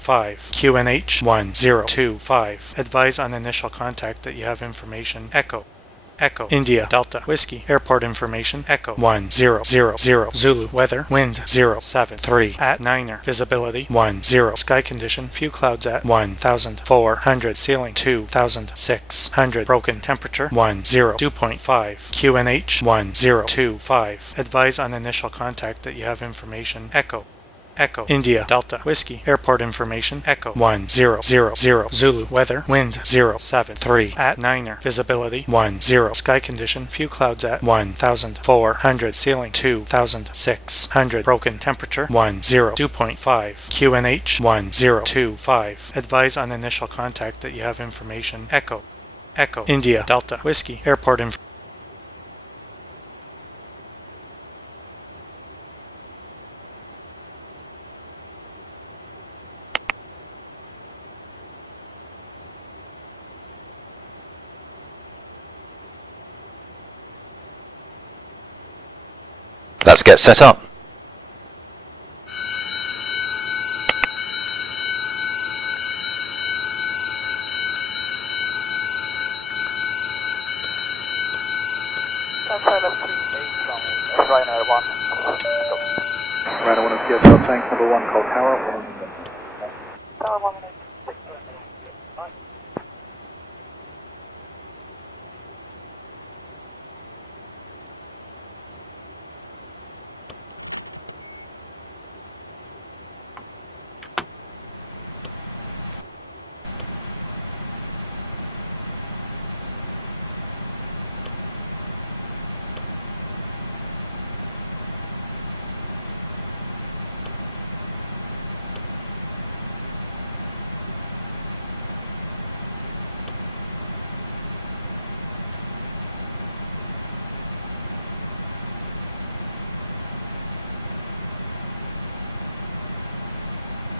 2.5 QNH 1025. Advise on initial contact that you have information Echo. Echo India Delta Whiskey Airport information Echo 1000 Zulu weather wind 073 at Niner visibility 10 sky condition few clouds at 1400 ceiling 2600 broken temperature 2.5 QNH 1025. Advise on initial contact that you have information Echo. Echo India Delta Whiskey Airport information Echo 1000 Zulu weather wind 073 at Niner visibility 10 sky condition few clouds at 1400 ceiling 2600 broken temperature 2.5 QNH 1025. Advise on initial contact that you have information Echo. Echo India Delta Whiskey Airport information. Let's get set up. Ryanair 1. Ryanair 1 is PSL tank number 1 called Tower 1. Tower 1.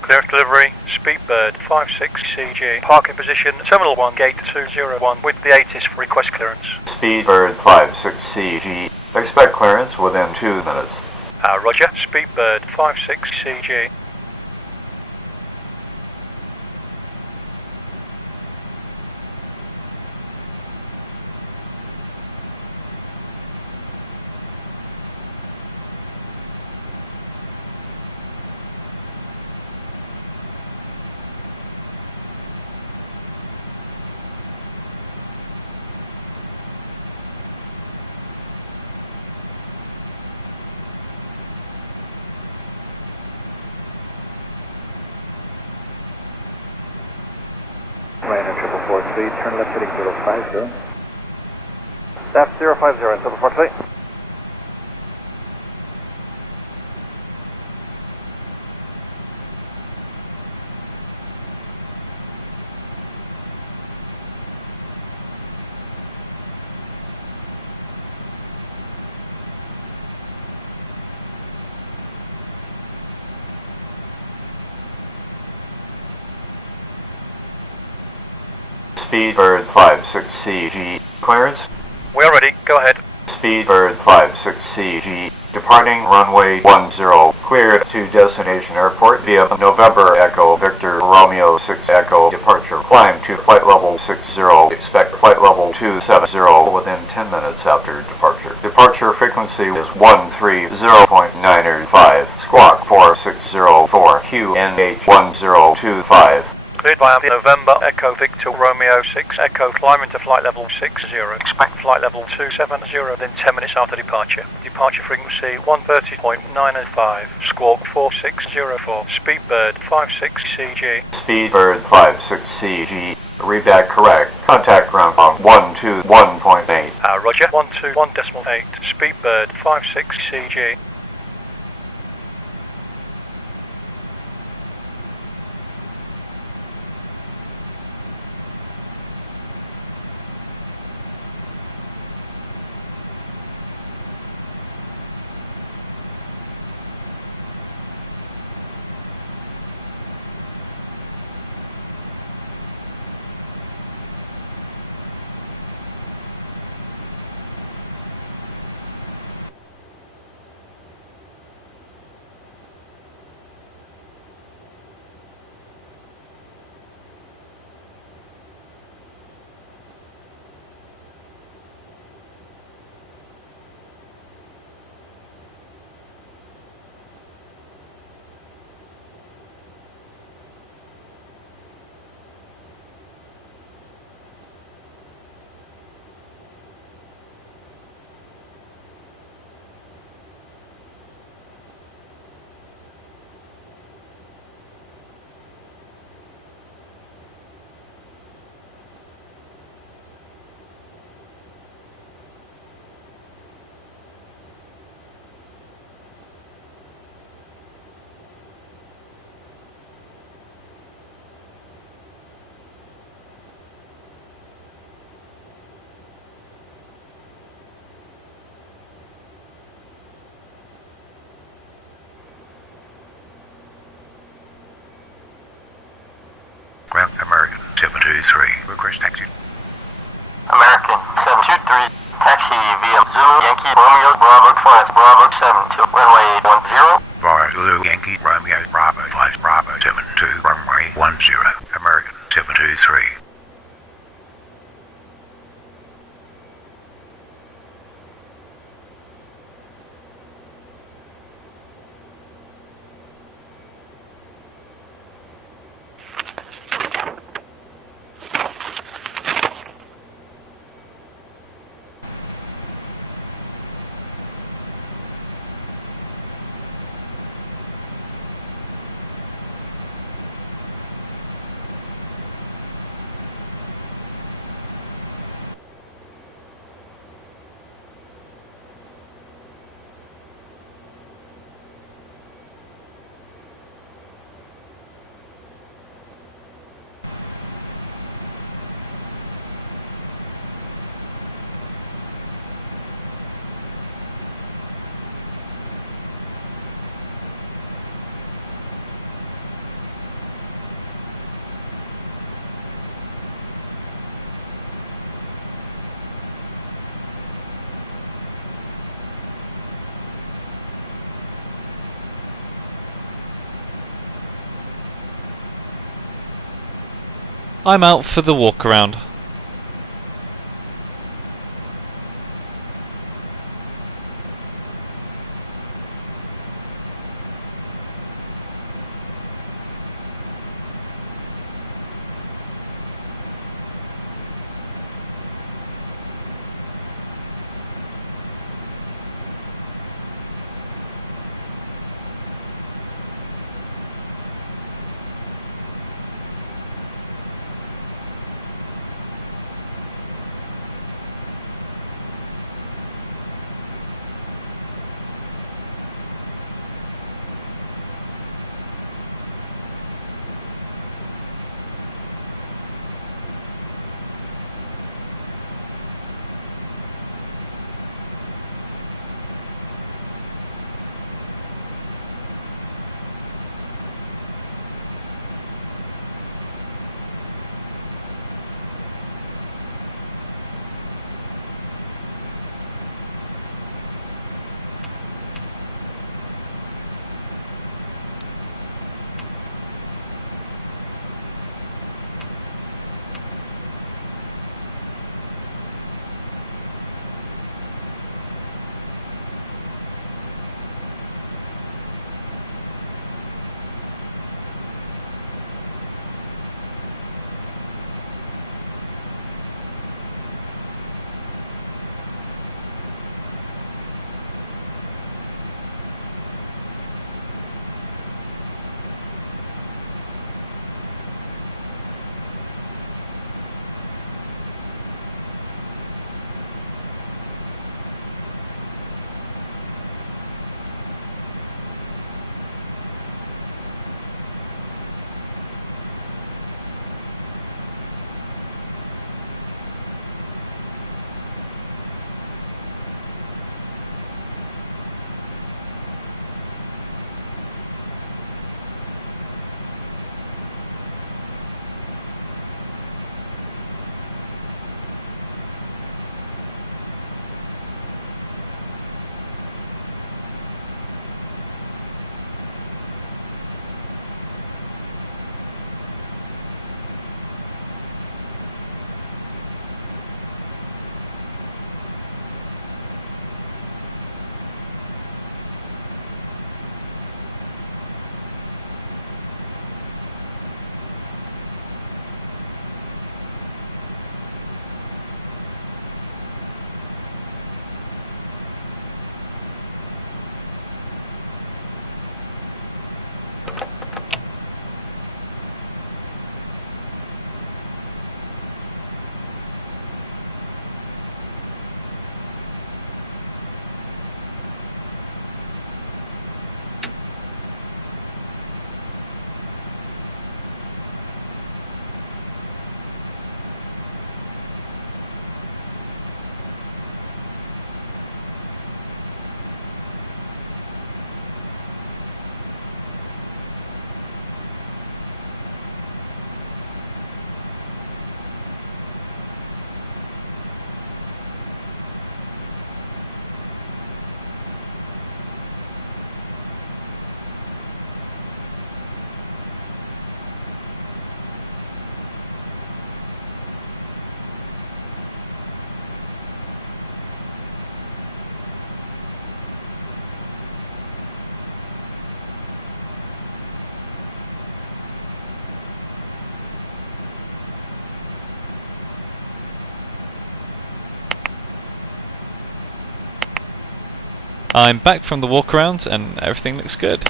Clear delivery, Speedbird 56CG, parking position, Terminal 1, Gate 201, with the ATC for request clearance. Speedbird 56CG, expect clearance within 2 minutes. Roger, Speedbird 56CG. Ryanair 444 speed, turn left heading 050. Left 050 and 743. Speedbird 56CG, clearance? We're ready, go ahead. Speedbird 56CG, departing runway 10, cleared to destination airport via November Echo Victor Romeo 6 Echo departure. Climb to flight level 60, expect flight level 270 within 10 minutes after departure. Departure frequency is 130.905, squawk 4604, QNH 1025. Cleared by November Echo Victor Romeo 6 Echo, climb into flight level 60, expect flight level 270 within 10 minutes after departure. Departure frequency 130.905, squawk 4604, Speedbird 56CG. Speedbird 56CG, read that correct. Contact ground on 121.8. Roger, 121.8, Speedbird 56CG. 723. Request taxi. American 723. Taxi via Zulu Yankee Romeo Bravo 5 Bravo 7 to runway 10. Via Zulu Yankee Romeo Bravo 5 Bravo 72 runway 10. American 723. I'm out for the walk around. I'm back from the walk around and everything looks good.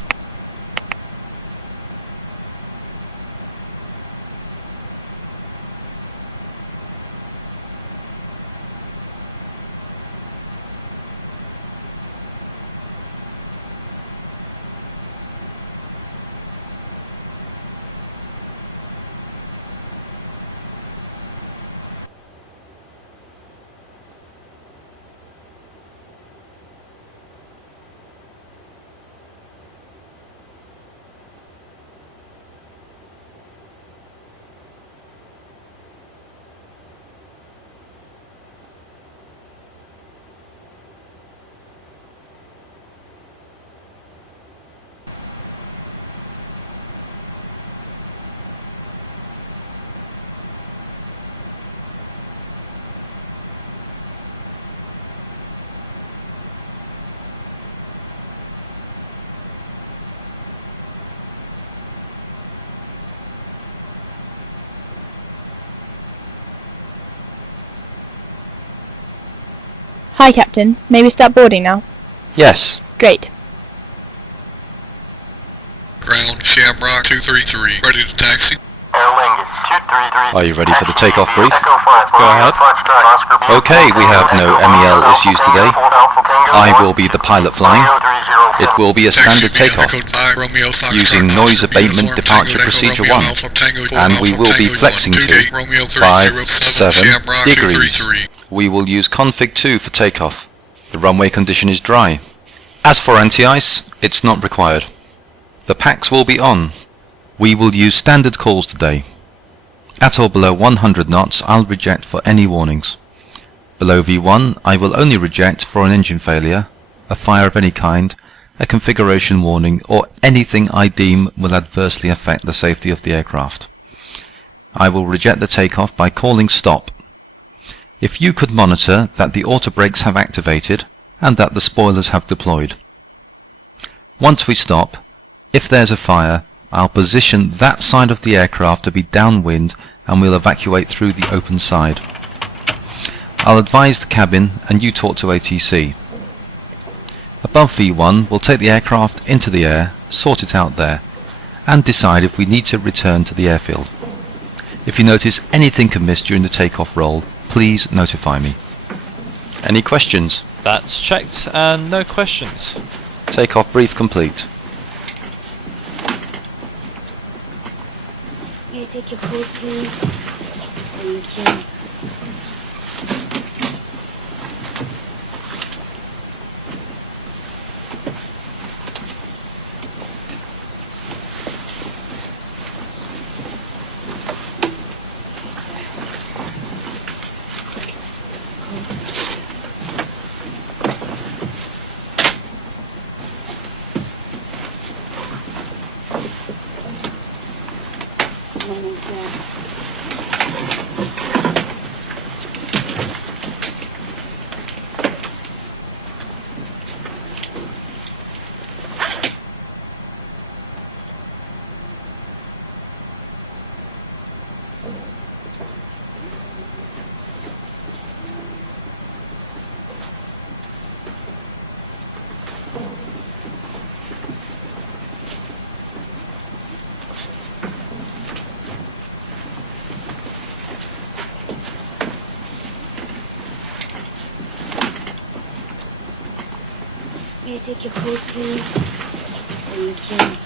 Hi, Captain. May we start boarding now? Yes. Great. Ground, Shamrock 233, ready to taxi. Air Lingus 233. Are you ready for the takeoff brief? Go ahead. Okay, we have no MEL issues today. I will be the pilot flying. It will be a standard takeoff, using noise abatement departure procedure 1, and we will be flexing to 57 degrees. We will use config 2 for takeoff. The runway condition is dry. As for anti-ice, it's not required. The packs will be on. We will use standard calls today. At or below 100 knots, I'll reject for any warnings. Below V1, I will only reject for an engine failure, a fire of any kind, a configuration warning, or anything I deem will adversely affect the safety of the aircraft. I will reject the takeoff by calling stop. If you could monitor that the auto brakes have activated and that the spoilers have deployed. Once we stop, if there's a fire, I'll position that side of the aircraft to be downwind and we'll evacuate through the open side. I'll advise the cabin and you talk to ATC. Above V1, we'll take the aircraft into the air, sort it out there, and decide if we need to return to the airfield. If you notice anything amiss during the takeoff roll, please notify me. Any questions? That's checked and no questions. Takeoff brief complete. May I take your food, please? Thank you. May I take your food, please? Thank you.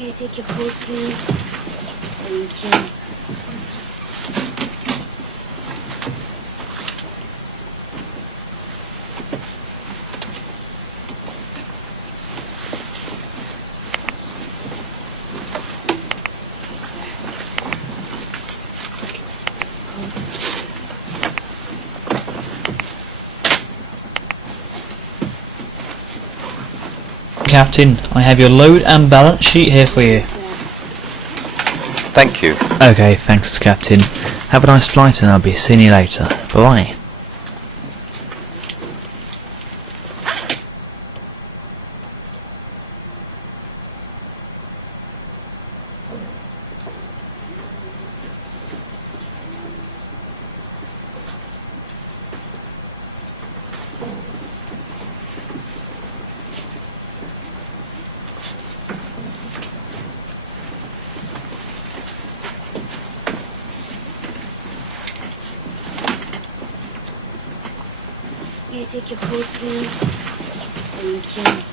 May I take your code, please? Thank you. Captain, I have your load and balance sheet here for you. Thank you. Okay, thanks Captain. Have a nice flight and I'll be seeing you later. Bye. May I take your code, please? Thank you.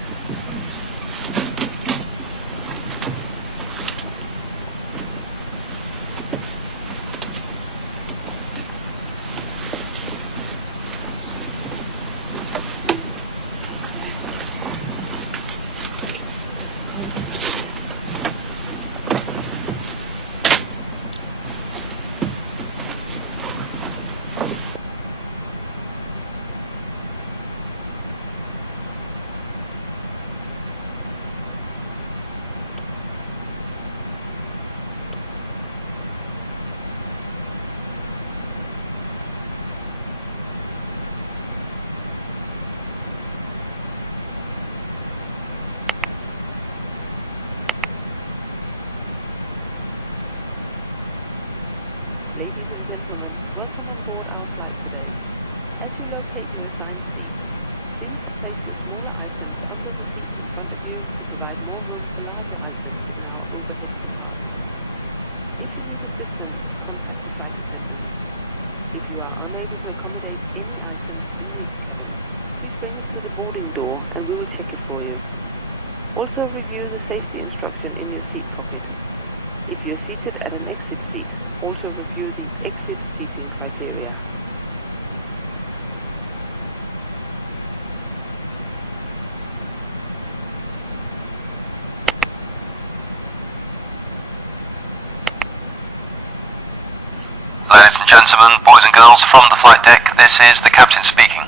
Ladies and gentlemen, welcome on board our flight today. As you locate your assigned seat, please place your smaller items under the seat in front of you to provide more room for larger items in our overhead compartment. If you need assistance, contact the flight attendant. If you are unable to accommodate any items in the cabin, please bring it to the boarding door and we will check it for you. Also review the safety instruction in your seat pocket. If you are seated at an exit seat, also review the exit seating criteria. Ladies and gentlemen, boys and girls, from the flight deck, this is the captain speaking.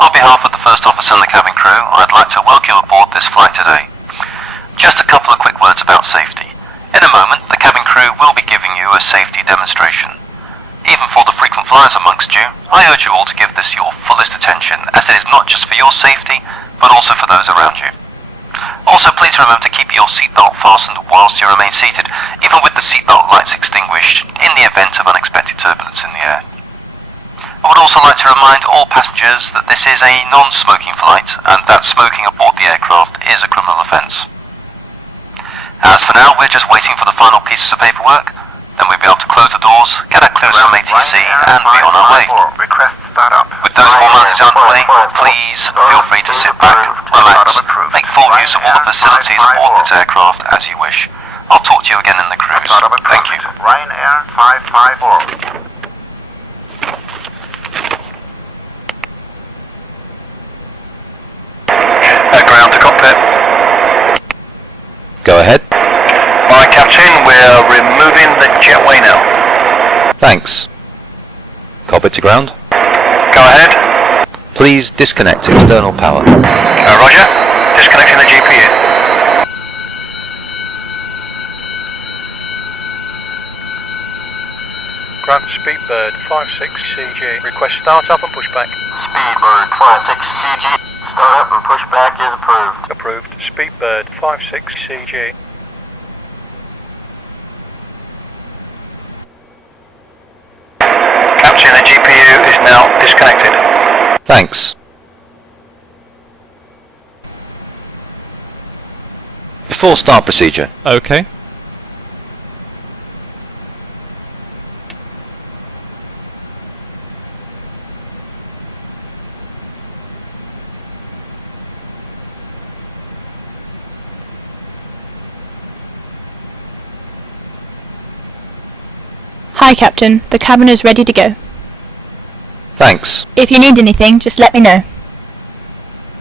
On behalf of the first officer and the cabin crew, I'd like to welcome you aboard this flight today. Just a couple of quick words about safety. In a moment, the cabin crew will be giving you a safety demonstration. Even for the frequent flyers amongst you, I urge you all to give this your fullest attention, as it is not just for your safety, but also for those around you. Also, please remember to keep your seatbelt fastened whilst you remain seated, even with the seatbelt lights extinguished, in the event of unexpected turbulence in the air. I would also like to remind all passengers that this is a non-smoking flight, and that smoking aboard the aircraft is a criminal offence. As for now, we're just waiting for the final pieces of paperwork, then we'll be able to close the doors, get our clearance from ATC, and be on our way. With those formalities out of the way, please feel free to sit back, relax, make full use of all the facilities aboard this aircraft as you wish. I'll talk to you again in the cruise. Thank you. Ryanair 554. Ground to cockpit. Go ahead. Alright, Captain, we're removing the jetway now. Thanks. Copy to ground. Go ahead. Please disconnect external power. Roger. Disconnecting the GPU. Grant Speedbird 56CG. Request start up and push back. Speedbird 56CG. Start up and push back is approved. Approved. Speedbird 56CG. Captain, the GPU is now disconnected. Thanks. Before start procedure. Okay. Hi, Captain. The cabin is ready to go. Thanks. If you need anything, just let me know.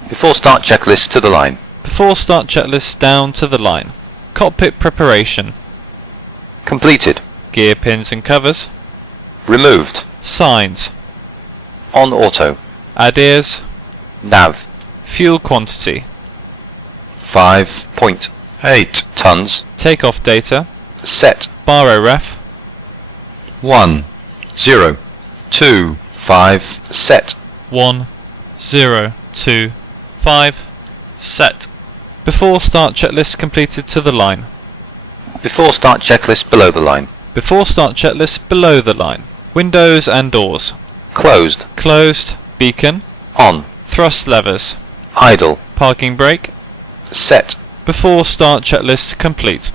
Before start checklist to the line. Before start checklist down to the line. Cockpit preparation. Completed. Gear pins and covers. Removed. Signs. On auto. Ideas. Nav. Fuel quantity. 5.8 tons. Takeoff data. Set. Baro ref. 1, 0, 2, 5. Set. 1, 0, 2, 5. Set. Before start checklist completed to the line. Before start checklist below the line. Before start checklist below the line. Windows and doors. Closed. Closed. Beacon. On. Thrust levers. Idle. Parking brake. Set. Before start checklist complete.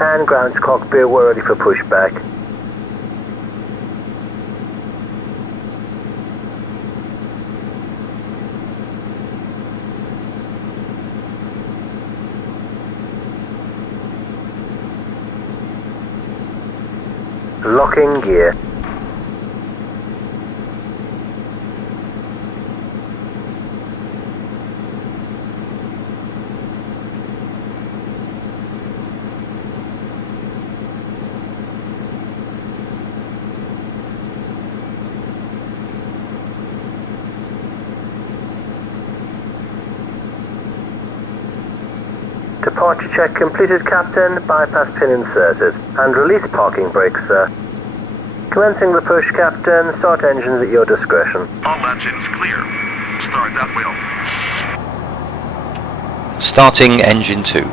And ground to cockpit, we're ready for pushback. Locking gear. Departure check completed, Captain. Bypass pin inserted. And release parking brakes, sir. Commencing the push, Captain. Start engines at your discretion. All engines clear. Start that wheel. Starting engine 2.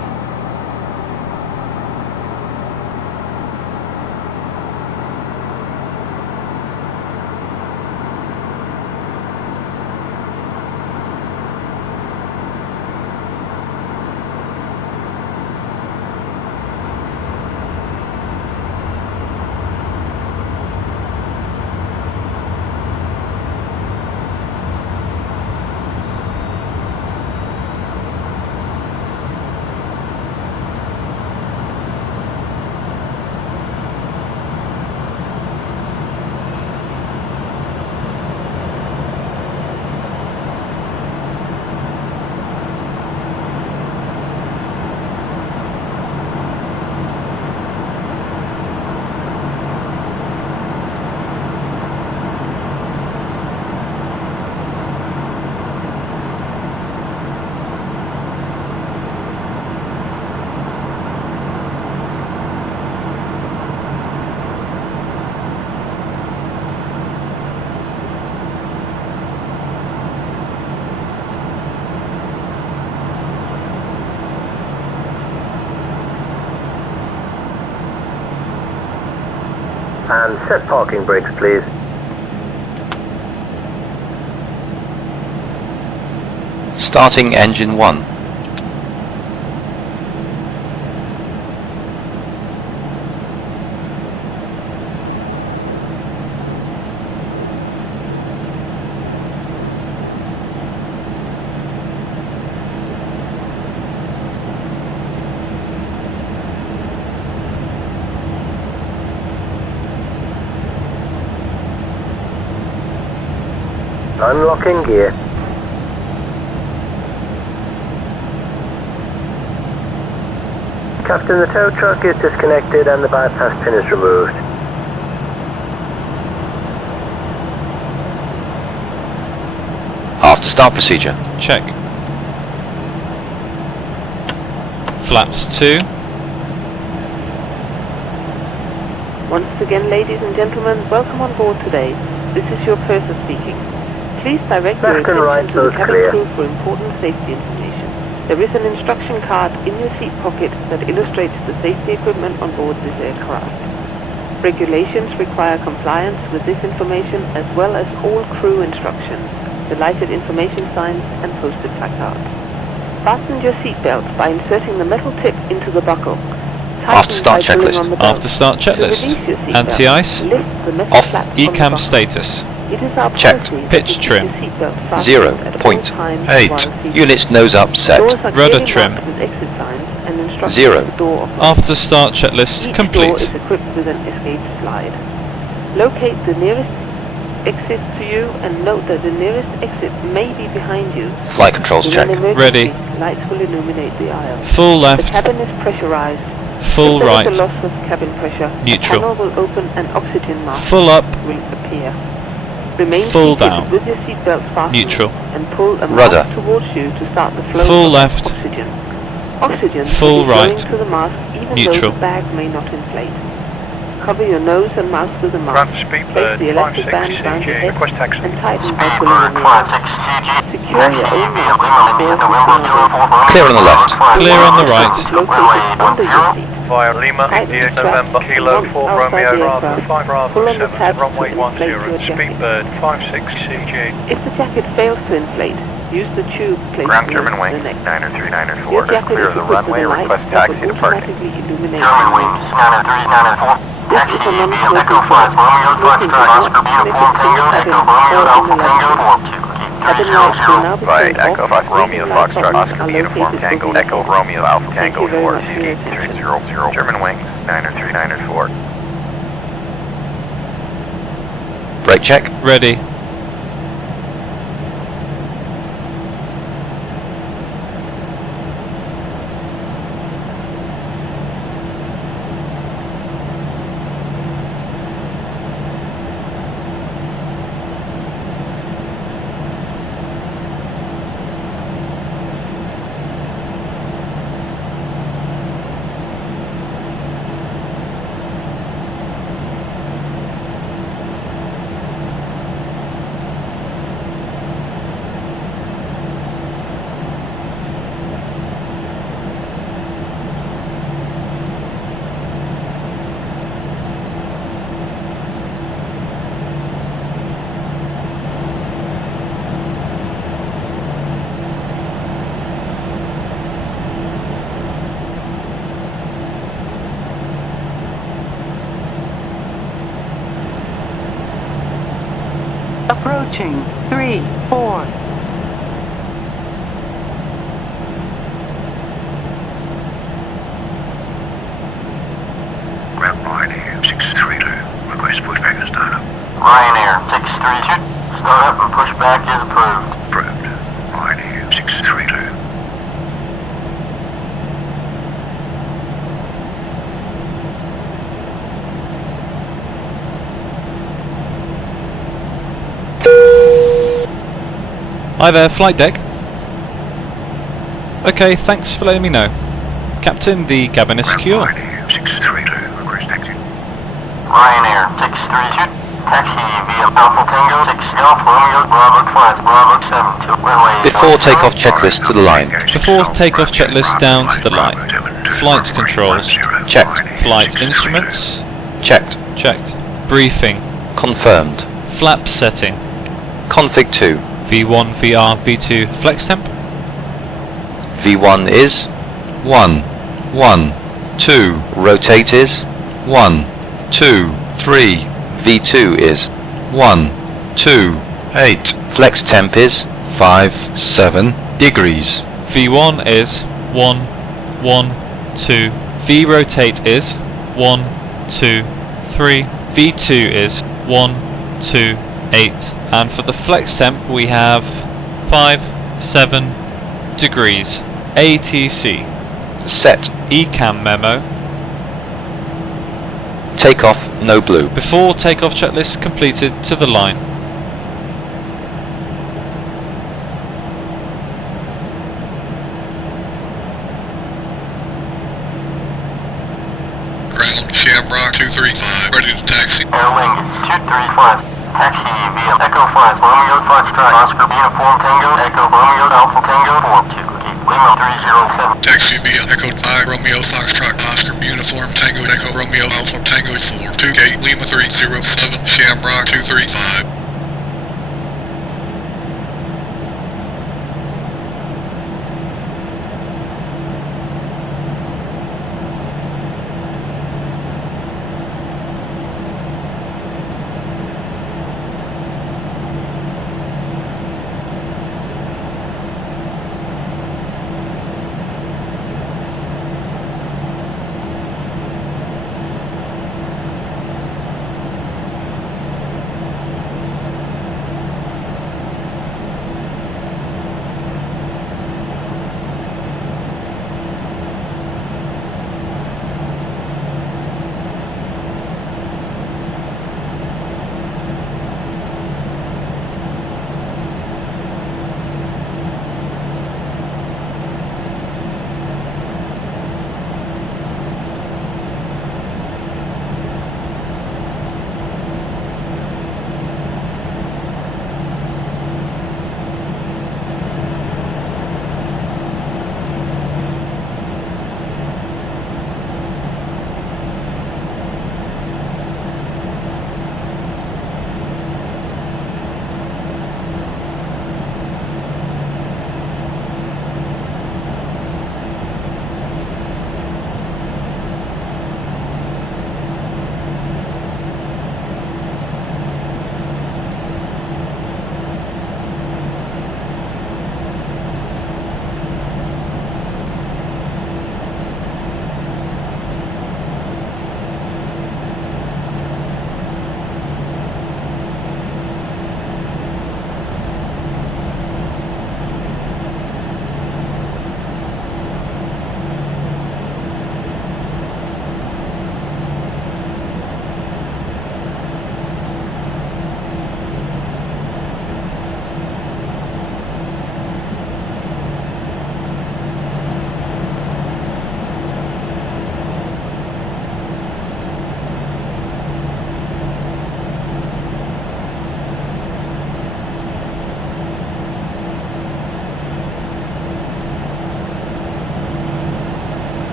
And set parking brakes, please. Starting engine 1. Unlocking gear. Captain, the tow truck is disconnected and the bypass pin is removed. After start procedure. Check. Flaps 2. Once again, ladies and gentlemen, welcome on board today. This is your purser speaking. Please direct your Left and right, attention to the those cabin clear. crew for important safety information. There is an instruction card in your seat pocket that illustrates the safety equipment on board this aircraft. Regulations require compliance with this information as well as all crew instructions, the lighted information signs and posted placards. Fasten your seatbelts by inserting the metal tip into the buckle. After start checklist. After start checklist. Anti-ice. Off. ECAM status. Checked. Pitch trim. 0.8. Units nose up set. Rudder trim. 0. After start checklist complete. Door is equipped with an escape slide. Locate the nearest exit to you and note that the nearest exit may be behind you. Flight controls check. Ready. Lights will illuminate the aisle. Full left. The cabin is pressurized. Full If there right. is a loss of cabin pressure, Neutral. the panel will open and oxygen mask Full up. will appear. Remain Full seated down. with your seatbelt fastened Neutral. and pull a Rudder. mask towards you to start the flow Full of left. oxygen. Oxygen Full will be flowing right. to the mask even Neutral. though the bag may not inflate. Cover your nose and mouth with a mask. Grant Place Speedbird the electric band around your 56CG. head Request taxi. and tighten by pulling the mask. Secure your own mask Clear on the left. Clear on the right. located under your seat. Via Lima, India, November, Kilo 4, Romeo, Bravo, 5 Bravo, Pull on the 7, tab runway to inflate 10, your jacket. Speedbird 56CG. If the jacket fails to inflate, use the tube placed Ground next German to the wing, neck. 903, 904, Your jacket clear is the equipped runway, with a light request that taxi will departing. automatically illuminate German the wings, wing. 903, 904. This is a non-smoking Echo 5, Romeo, Smoking Foxtrot, is Oscar, not Uniform permitted in Tango, the cabin Echo or Romeo, in the Alpha Tango, lounge. Warp 2. Cabin lights will now be By turned Echo off. 5 Romeo, Green light Foxtrot, buttons Oscar, are Uniform located Tango, over your Echo head. Romeo, Alpha Thank Tango you very 4, much for your attention. 300, German wings, 903, 904. Brake check. Ready. Approaching 3, 4. Ground Ryanair 632. Request pushback and startup. Ryanair 632. Startup and pushback is approved. Approved. Ryanair 632. Hi there, flight deck. Okay, thanks for letting me know. Captain, the cabin is secure. Ryanair 632. Request taxi. Ryanair 632. Taxi via Alpha Tango 6 Golf Romeo Bravo 5 Bravo 7 to runway. Before takeoff checklist to the line. Before takeoff checklist down to the line. Flight controls. Checked. Flight instruments. Checked. Checked. Briefing. Confirmed. Flap setting. Config 2. V1, VR, V2, flex temp. V1 is 1, 1, 2. Rotate is 1, 2, 3. V2 is 1, 2, 8. Flex temp is 5, 7 degrees. V1 is 1, 1, 2. V rotate is 1, 2, 3. V2 is 1, 2, 8. And for the flex temp we have 5, 7 degrees. ATC. Set. ECAM memo. Takeoff, no blue. Before takeoff checklist completed to the line. Ground, Shamrock 235, ready to taxi. Airwing 235, taxi via Echo 5, Romeo Foxtrot, Oscar Uniform Tango, Echo Romeo Alpha Tango 42, keep Lima 307. Taxi via Echo 5, Romeo Foxtrot, Oscar Uniform Tango, Echo Romeo Alpha Tango 4, 2 gate Lima 307, Shamrock 235.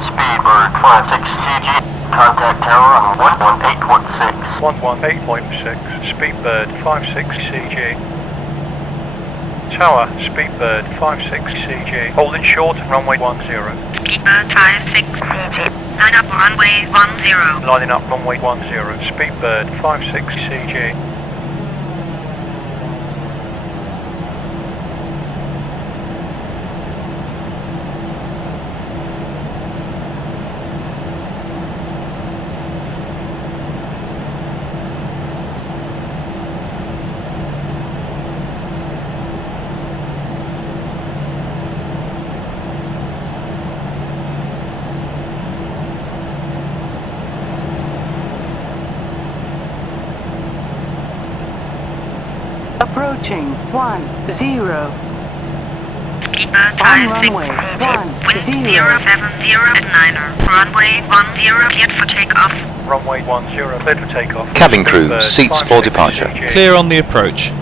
Speedbird 56CG, contact tower on 118.6. 118.6, Speedbird 56CG. Tower, Speedbird 56CG, holding short runway 10. Speedbird 56CG, line up runway 10. Lining up runway 10, Speedbird 56CG. Approaching 10. Speedbird On runway 56CG, wind 10. 070 at 9er, runway 10 cleared for takeoff. Runway 10, cleared for takeoff. Cabin crew, Speedbird seats for 56CG. departure. Clear on the approach.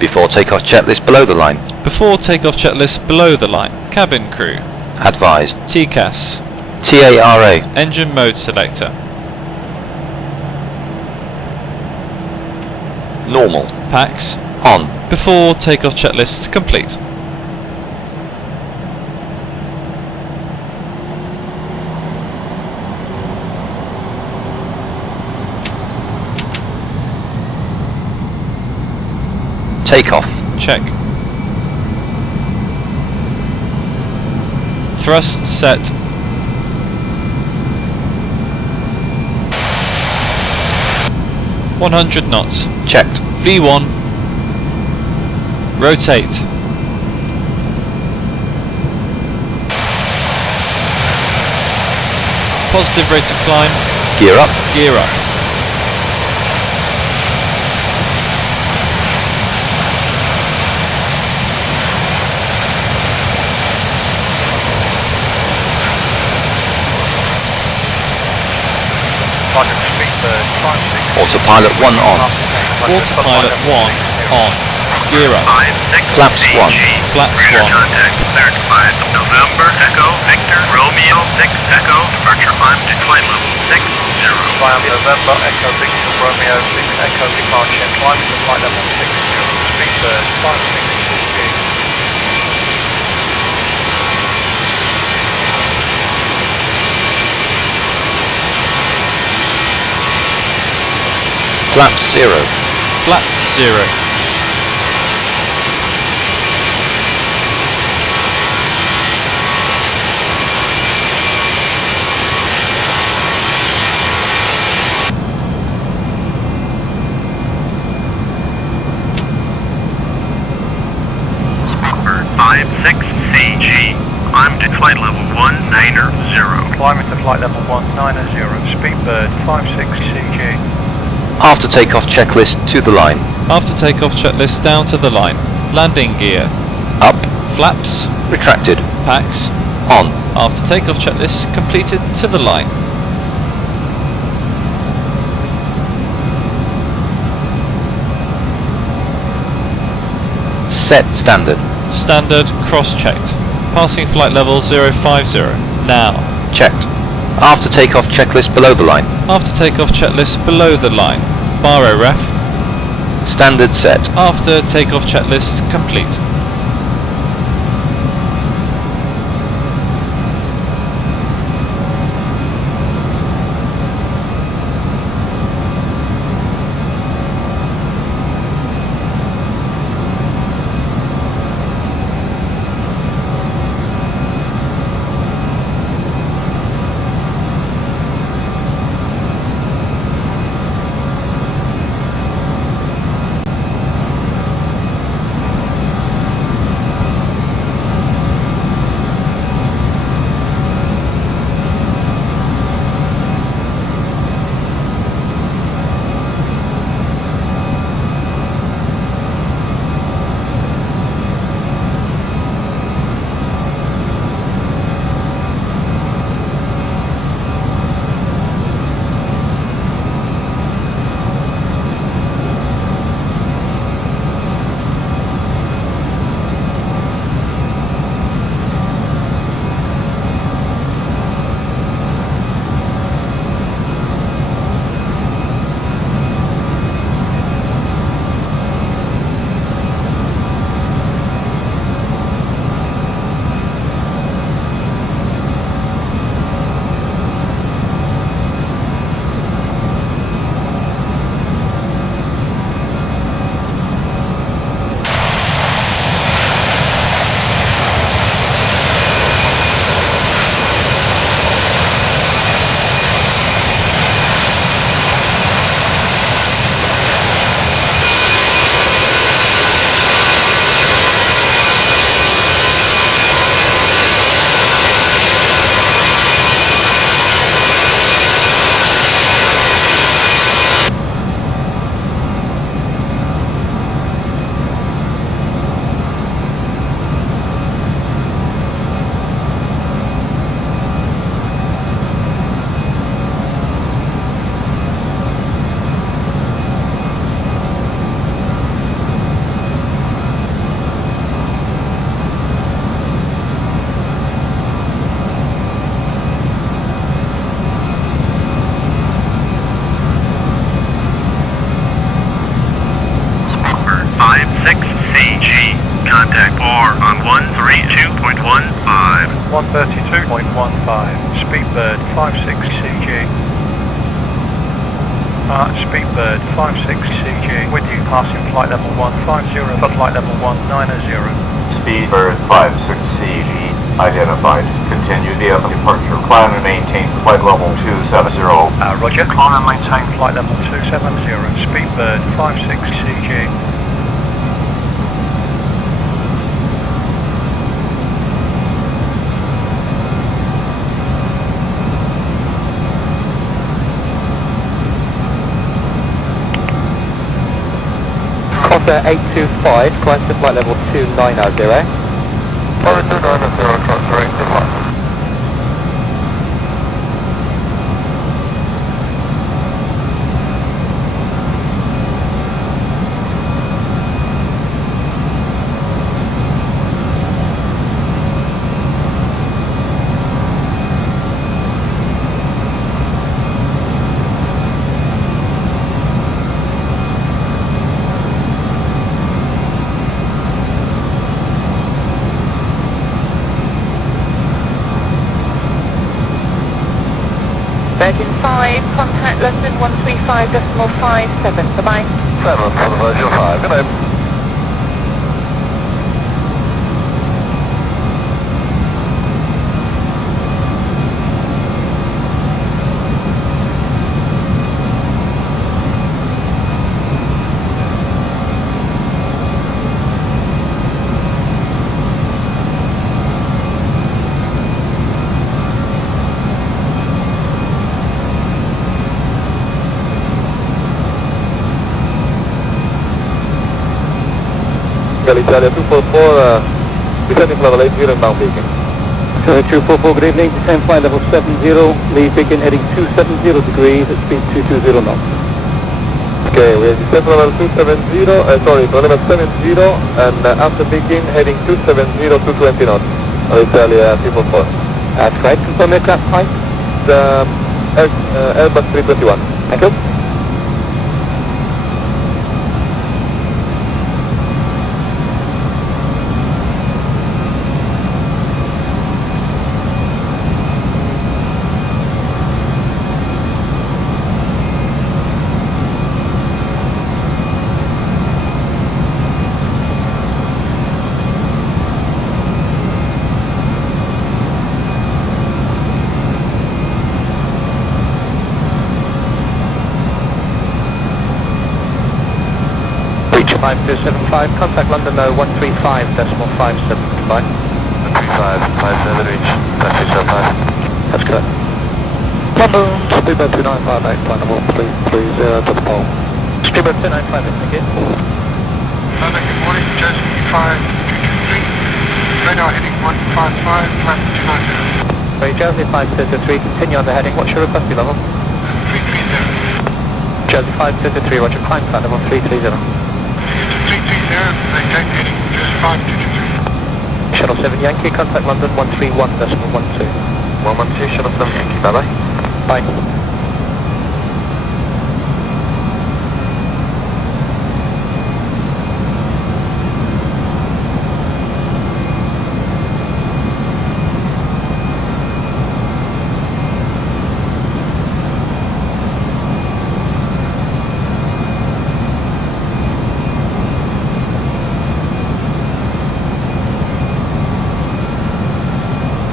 Before takeoff checklist below the line. Before takeoff checklist below the line. Cabin crew. Advised. TCAS. TARA. Engine mode selector. Normal. Pax. On. before takeoff checklist complete. Takeoff. Check. Thrust set. .100 knots. Checked. V1. Rotate. Positive rate of climb. Gear up. Gear up. Autopilot 1 on. Autopilot 1 on. Gear up. Flaps 1. Flaps 1. Contact cleared. 5 November Echo Victor Romeo 6 Echo departure climb to flight level 60. 5 November Echo Victor Romeo 6 Echo departure climb to flight level 60. Speed bird 56 CG. Flaps 0. Flaps 0. Speedbird 56 CG. Climb to flight level 190. Climbing to flight level 190. Speedbird 56 CG. After takeoff checklist to the line. After takeoff checklist down to the line. Landing gear. Up. Flaps. Retracted. Packs. On. After takeoff checklist completed to the line. Set standard. Standard cross-checked. Passing flight level 050. Now. Checked. After takeoff checklist below the line. After takeoff checklist below the line. Baro ref. Standard set. After takeoff checklist complete. CG. Contact 4 on 132.15. 132.15. Speedbird 56 CG. Speedbird 56 CG. With you passing flight level 150 for flight level 190. Speedbird 56 CG identified. Continue the departure. Climb and maintain flight level 270. Roger. Climb and maintain flight level 270. Speedbird 56 CG. Contact 825, climb to flight level 290. 290, correct, flight. Virgin 5, contact London 135.57, bye-bye. 7 for the Virgin 5, good night. Italia 244, descending level 80 and down beacon. 244, good evening, descend flight level 70, leave beacon heading 270 degrees at speed 220 knots. Okay, we have descent level 270, level 70, and after beacon heading 270, 220 knots. Italia 244. That's correct, confirm aircraft type? The Airbus 321. Thank you. Reach 5275, contact London 135.57, goodbye. 135.57, reach 5275. That's correct. London, speedbird 2958, flight level 330 to the pole. Speedbird 2958, thank you. London, good morning, Chaseplane 5223. Radar heading 155, climb to 290. Sorry, Jersey 523, continue on the heading, what's your request level? 330. Jersey 523, roger, climb flight level 330. 330, maintain heading just 5223. Shuttle 7 Yankee, contact London 131.12. 112, Shuttle 7 Yankee, bye-bye. Bye.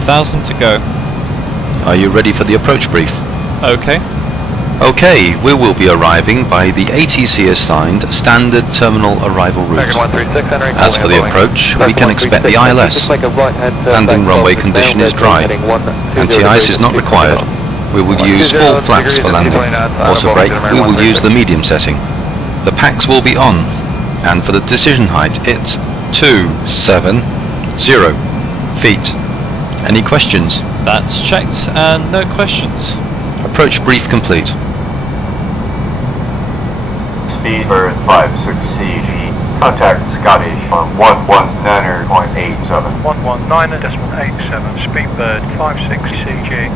Thousand to go. Are you ready for the approach brief? Okay. Okay, we will be arriving by the ATC assigned standard terminal arrival route. As for the approach, we can expect the ILS. Landing runway condition is dry. Anti-ice is not required. We will use full flaps for landing. Auto brake, we will use the medium setting. The packs will be on, and for the decision height, it's 270 feet. Any questions? That's checked and no questions. Approach brief complete. Speedbird 56 CG. Contact Scottish on 119.87. 119.87. Speedbird 56 CG.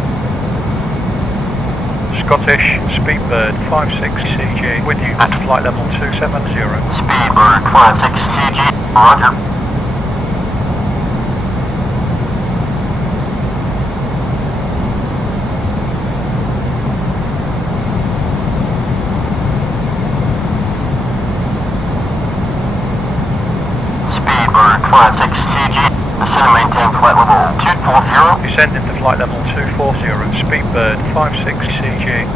Scottish, Speedbird 56 CG, with you at flight level 270. Speedbird 56 CG, roger. Speedbird 56 CG, descend and maintain flight level 240. Descending to flight level 240, Speedbird 56 CG.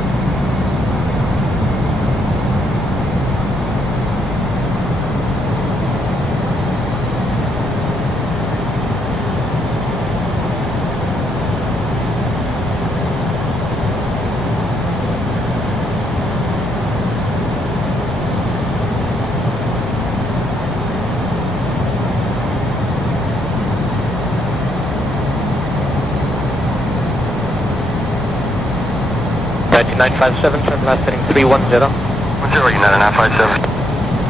United 957, turn left heading 310. 10, United 957.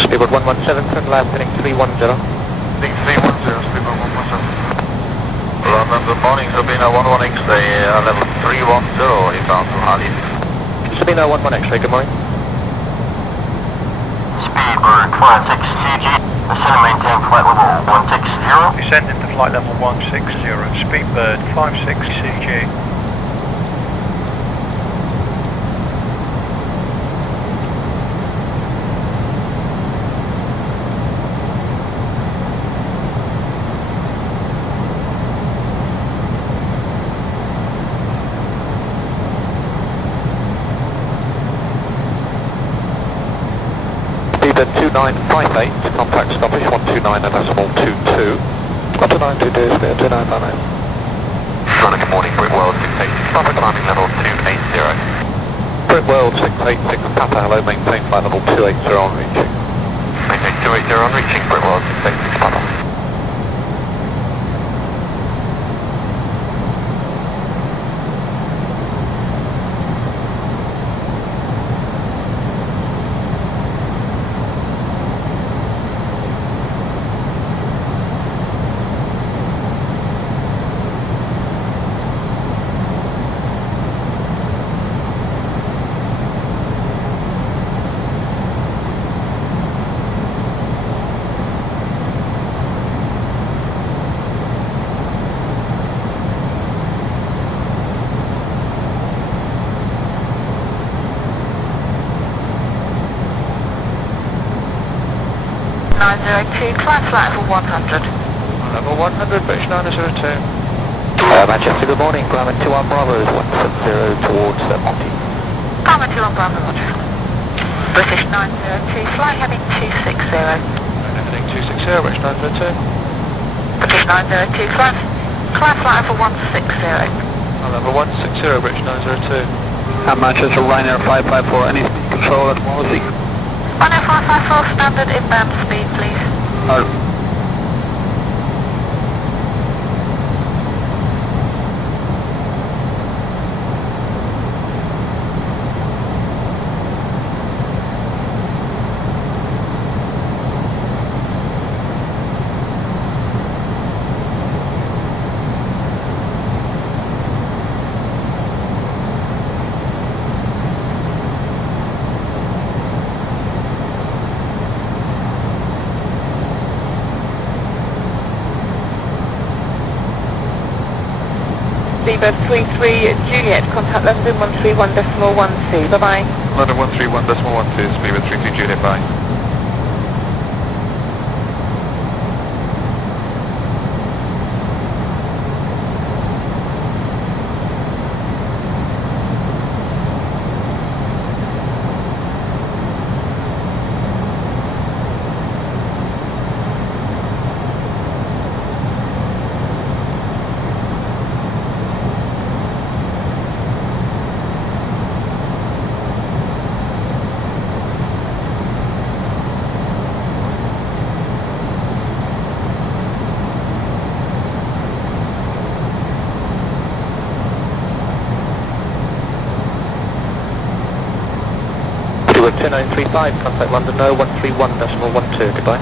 Speedbird 117, turn left heading 310. Heading 310, Speedbird 117. London, good morning, Sabina 11 X-ray, level 310, inbound to Harley. Sabina 11 X-ray, good morning. Speedbird 56 CG, descend and maintain flight level 160. Descending to flight level 160, Speedbird 56 CG. Speedbird 2958, contact Scottish 129.22. 12922, Speedbird 2958. Running good morning, Brit World 686, Papa climbing level 280. Brit World 686, Papa, hello, maintain flight level 280 on reaching. Maintain 280 on reaching, Brit World 686, Papa. Climb flight level 100. Level 100, British 902. Manchester, good morning, climbing 21 Bravo 170 towards Monty. Climbing 21 Bravo, roger. British 902, fly heading 260. Heading 260, British 902. British 902, climb flight level 160. Level 160, British 902. Manchester, Ryanair 554, any speed control at Wallasey? Ryanair 554, standard inbound speed, please. Speedbird 33 Juliet, contact London 131.12, bye-bye. London 131.12, Speedbird 33 Juliet, bye. Speedbird 2935, contact London 131.12, goodbye.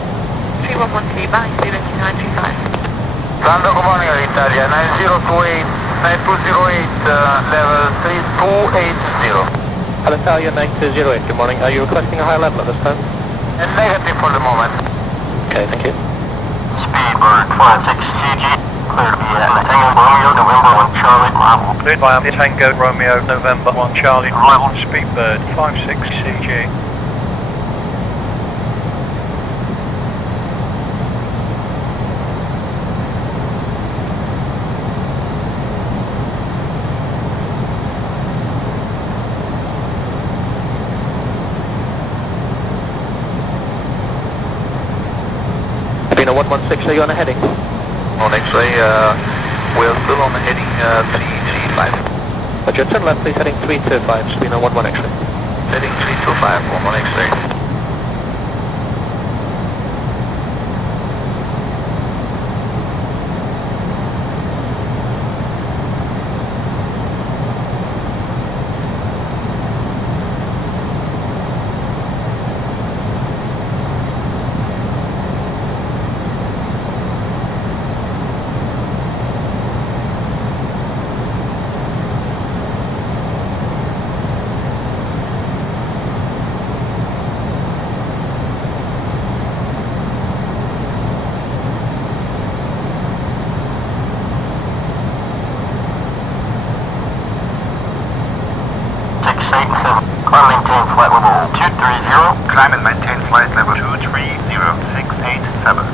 3112, bye, Speedbird 2935. London, good morning, Italia, 9028, 9208, level 3280. Hello, Italia 9208, good morning. Are you requesting a higher level at this time? Negative for the moment. Okay, thank you. Speedbird 56CG, clear to be at Tango Romeo, November 1 Charlie, arrival. Cleared by Tango Romeo, November 1 Charlie, arrival. Speedbird 56CG. Been a 116, are you on a heading? On X-ray, we're still on the heading 335. Roger, turn left please, heading 325, Spino 11 X-ray. Heading 325, 11 X-ray. Climb maintain flight level 230. Climb and maintain flight level 230,687.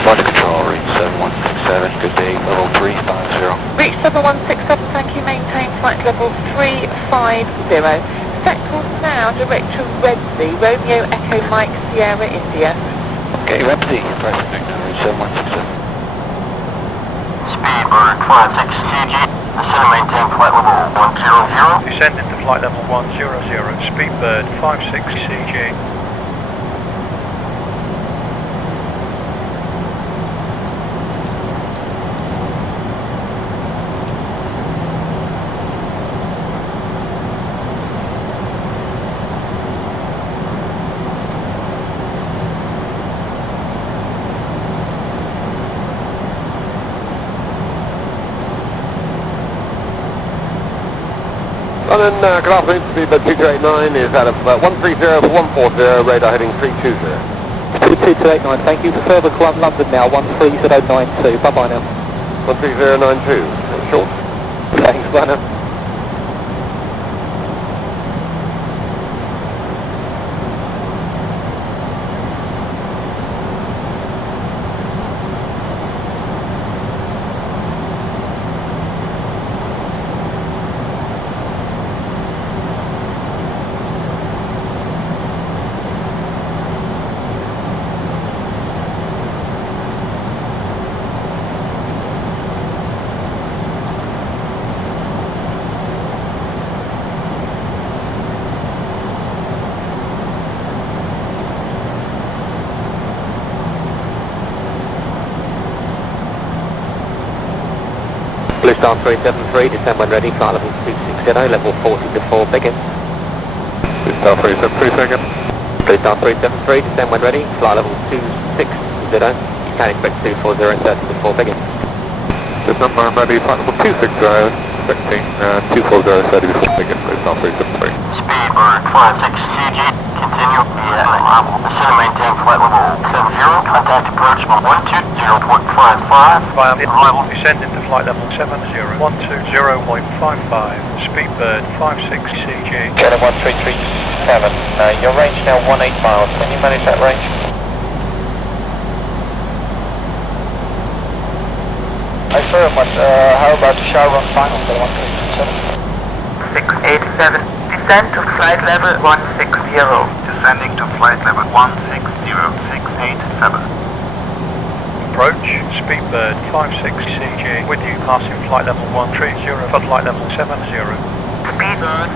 Flight control, reach 7167, good day, level 350. Reach 7167, thank you, maintain flight level 350. Set course now, direct to Redby, Romeo Echo Mike Sierra India. Okay, Redby, Prestwick, reach 7167. Speedbird 56CG, ascend and maintain flight level 100. Descending to flight level 100, Speedbird 56CG. London, good afternoon, Speedbird 2289 is out of 130 for 140, radar heading 320. 22289, thank you. For further Club London now, 13092. Bye bye now. 13092, short. Thanks, bye now. Blue Star 373, descend when ready, flight level 260, level 40 to 4, begin. Blue Star 373, second. Blue Star 373, descend when ready, flight level 260, you can expect 240 and 30 to 4, begin. Descend when ready, flight level 260, expecting 240, 30 to 4, begin, Blue Star 373. Speedbird 56CG, continue via arrival. Ascend and maintain flight level 70, contact approach 120.55. Via arrival, descending to flight level 70, 120.55, Speedbird 56CG. Get a 1337, your range now 18 miles, can you manage that range? Affirmative, how about the shower run final for the 1337? 687, descend to flight level 160. Descending to flight level 160,687. approach, Speedbird 56 CG, with you passing flight level 130 for flight level 70. Speedbird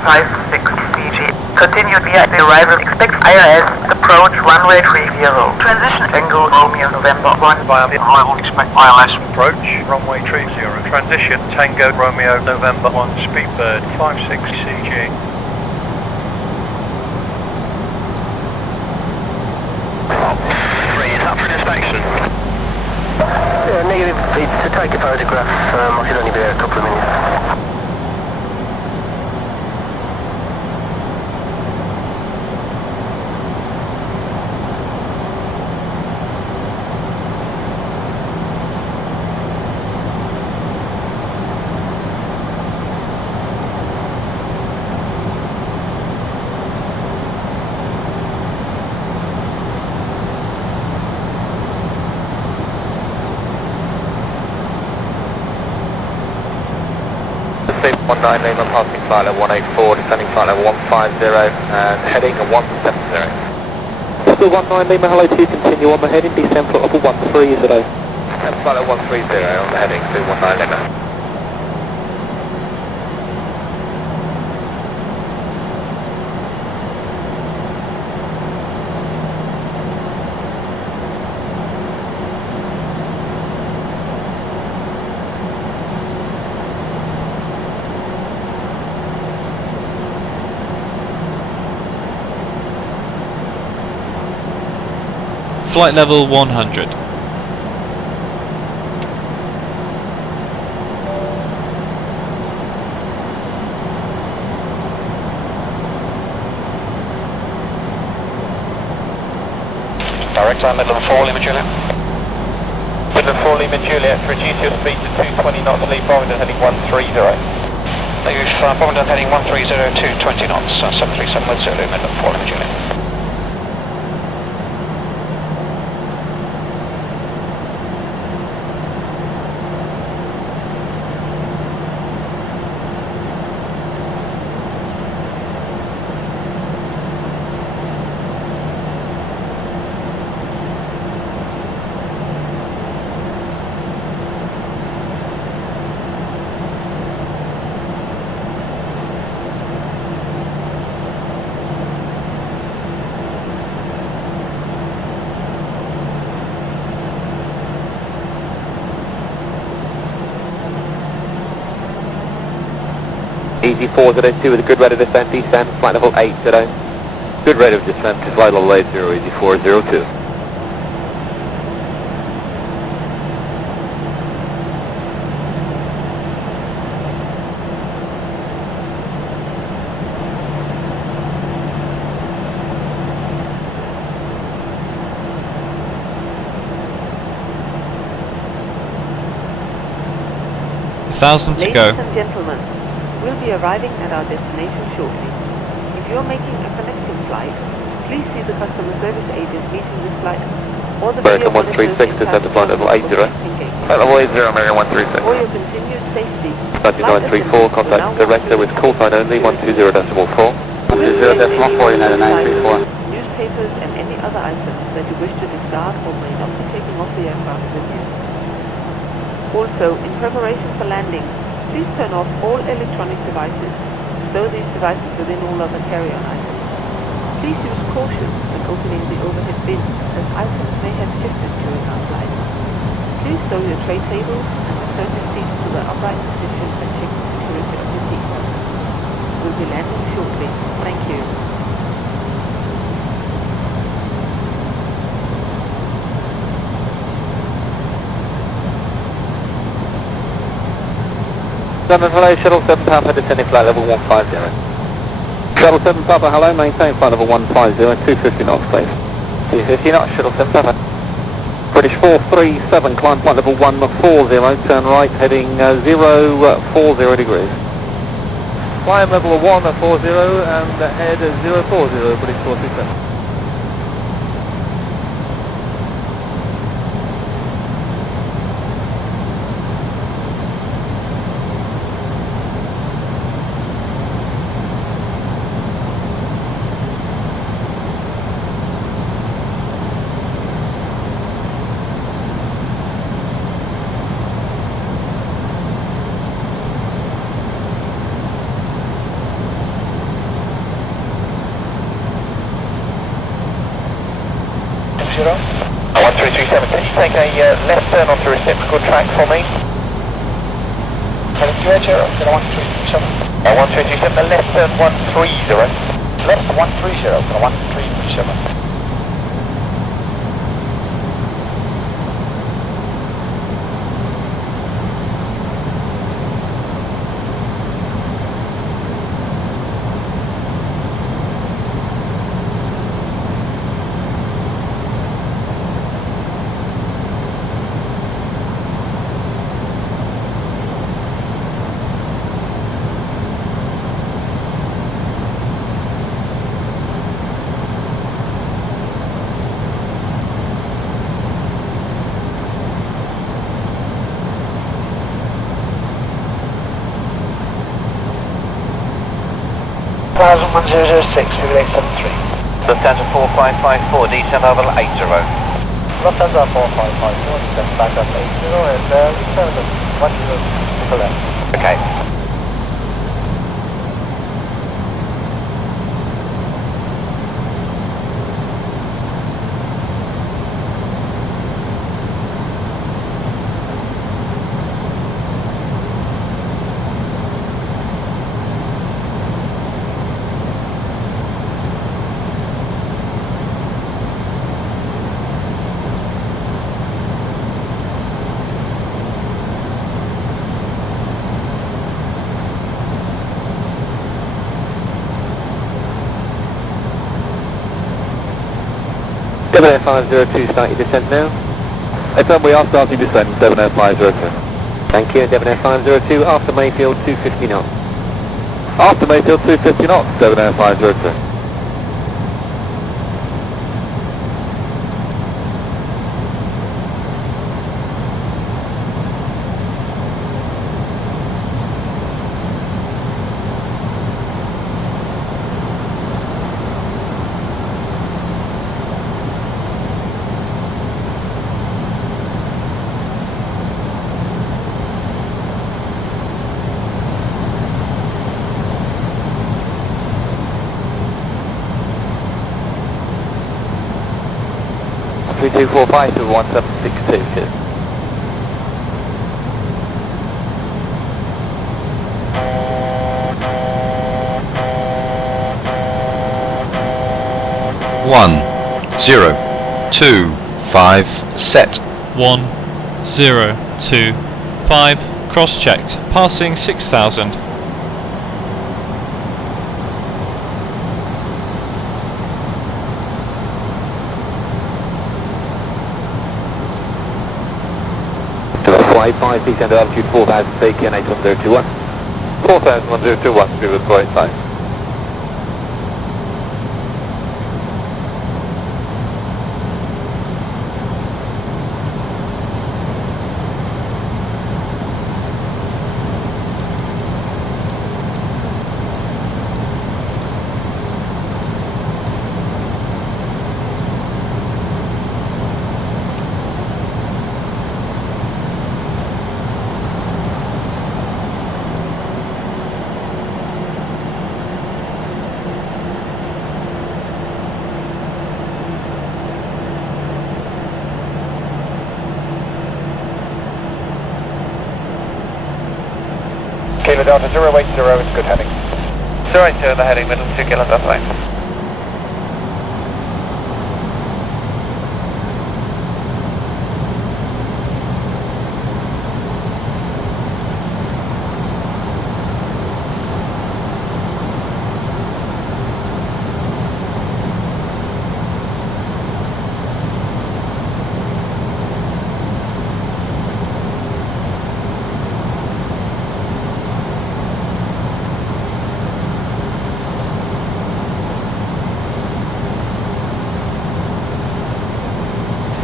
56 CG. Continue via the arrival. Expect IRS. Approach runway 30. Transition Tango Romeo November 1 via the arrival. Expect ILS. Approach runway 30. Transition Tango Romeo November 1. Speedbird 56 CG. Up for inspection. Negative. To take a photograph. I should only be there a couple of minutes. Safe 19 Lima, passing flight level 184, descending flight level 150 and heading at 170. Still 19 Lima, hello to you, continue on the heading, descend flight level 13, is it O? And flight level 130 on the heading to 19 Lima. Flight level 100. Direct line Midland 4 Lima Juliet. Midland 4 Lima Juliet, reduce your speed to 220 knots, leave Bovingdon heading 130. Leave Bovingdon heading 130, 220 knots, 737 with Zulu, Midland 4 Lima Juliet. Easy 402 with a good rate of descent, descend, flight level 80. Good rate of descent to flight level 80, easy 402. $1,000 to go. Ladies and gentlemen, we'll be arriving at our destination shortly. If you're making a connecting flight, please see the customer service agent meeting this flight or the American 136, descend to flight level 80. Flight level 80, American 136. For your continued safety, 9934, contact director with call sign only, 120.4. 120.4, newspapers and any other items that you wish to discard or may not be taking off the aircraft with you. Also, in preparation for landing, please turn off all electronic devices, stow these devices within all other carry-on items. Please use caution when opening the overhead bins, as items may have shifted during our flight. Please stow your tray tables and return your seats to the upright position and check the security of your seatbelt. We'll be landing shortly. Thank you. London, hello, Shuttle 7 Papa, descending flight level 150. Shuttle 7 Papa, hello, maintain flight level 150, 250 knots, please. 250 knots, Shuttle 7 Papa. British 437, climb flight level 140, turn right, heading 040 degrees. Climb level 140 and head 040, British 437. 1337, can you take a left turn onto reciprocal track for me? 1337. 1337, the left turn 130. Left 130, 1337. Lufthansa 4554, descend over 80. Lufthansa 4554, descend back up 80 and return to 10 to left. Okay. Air 502 start your descent now. We are starting descent, Air 502. Thank you, Air 502 after Mayfield 250 knots. After Mayfield 250 knots, Air 502. Three two four five to 1762. Cheers. One, 0, 2, 5, set. 1, 0, 2, 5, cross-checked, passing 6,000. Flight 5, descend to altitude 4,000 feet, KN 81021. 4,1021, we will go inside. Kilo Delta 080, it's good heading. 080, the heading, middle 2 Kilo Delta line.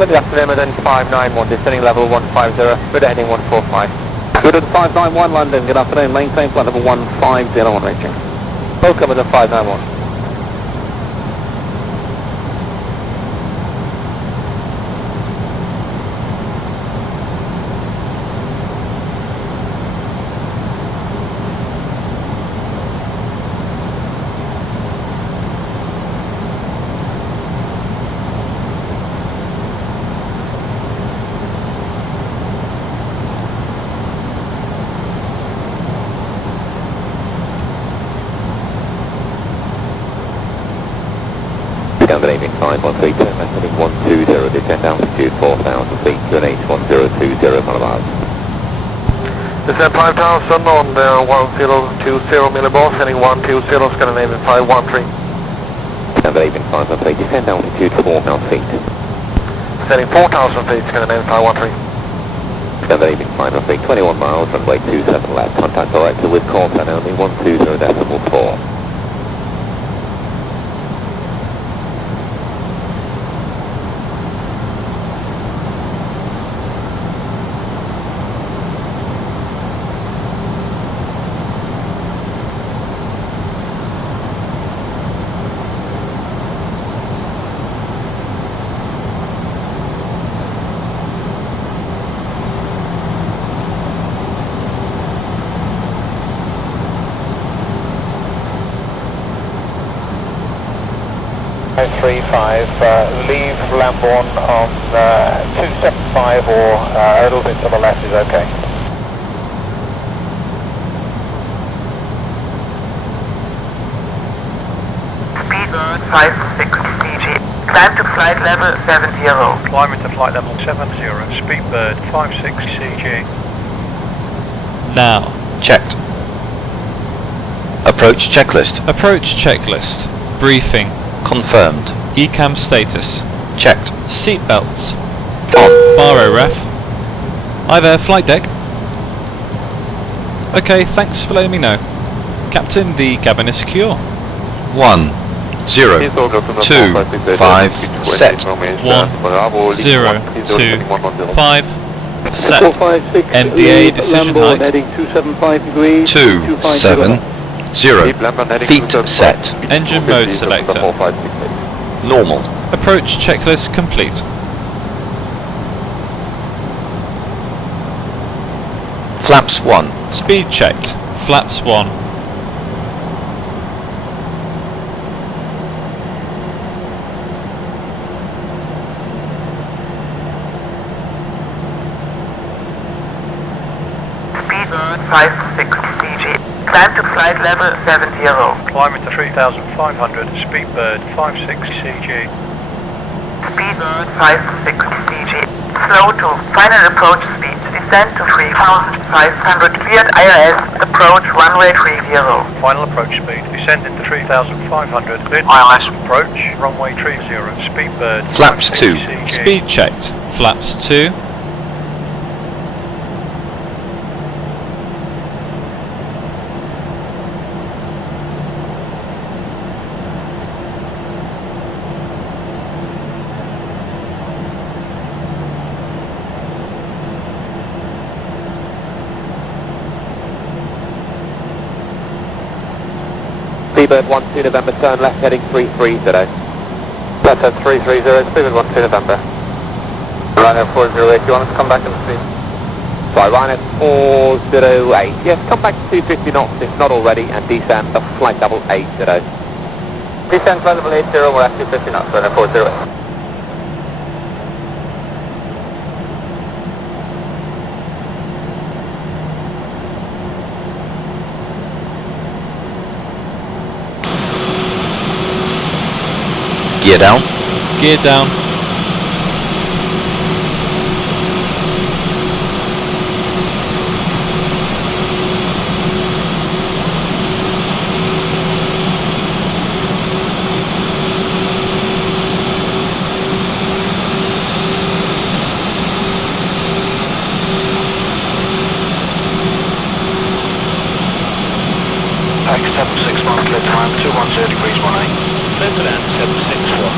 Good afternoon, London 591, descending level 150, good heading 145. Good at 591 London, good afternoon, maintain flight level 150 on reaching. Welcome at 591. Leaving 513, turn left heading 120, descend altitude 4,000 feet, turn 1020 millibars. Descend 5,000 on 1020 millibars, heading 120, Scandinavian 513. Leaving 513, descend altitude 4,000 feet. Descending 4,000 feet, Scandinavian 513. Leaving 513, 21 miles, runway 27 left, contact director with call sign only 120.4. Leave Lambourne on 275 or a little bit to the left is okay. Speedbird 56 CG. Climb to flight level 70. Climbing to flight level 70, Speedbird 56 CG. Now. Checked. Approach checklist. Approach checklist. Briefing. Confirmed. ECAM status. Checked. Seatbelts. On. Baro ref. Hi there, flight deck. Okay, thanks for letting me know. Captain, the cabin is secure. 1, 0, 2, 5, set. 1, 0, 2, 5, set. NDA decision height. 2, 7, 0, feet set. Engine mode selector. Normal. Approach checklist complete. Flaps 1. Speed checked. Flaps 1. Speedbird 56 CG. Climb to flight level 70. Climbing to 3,500, Speedbird 56 CG. Speedbird 56 CG. Slow to final approach speed. Descend to 3,500. Cleared ILS. Approach runway 30. Final approach speed. Descending to 3,500. Cleared ILS. Approach runway 30. Speedbird Flaps 2. CG. Speed checked. Flaps 2. Speedbird 12 November, turn left heading 330. Left head 330, Speedbird 12 November. Ryanair 408, you want us to come back in the speed? Sorry, Ryanair 408. Yes, come back to 250 knots if not already and descend to flight level 80. Descend flight level 80, we're at 250 knots, Ryanair 408. Gear down. Gear down. X76 miles clear time, 210 degrees 18. Clear to land 764.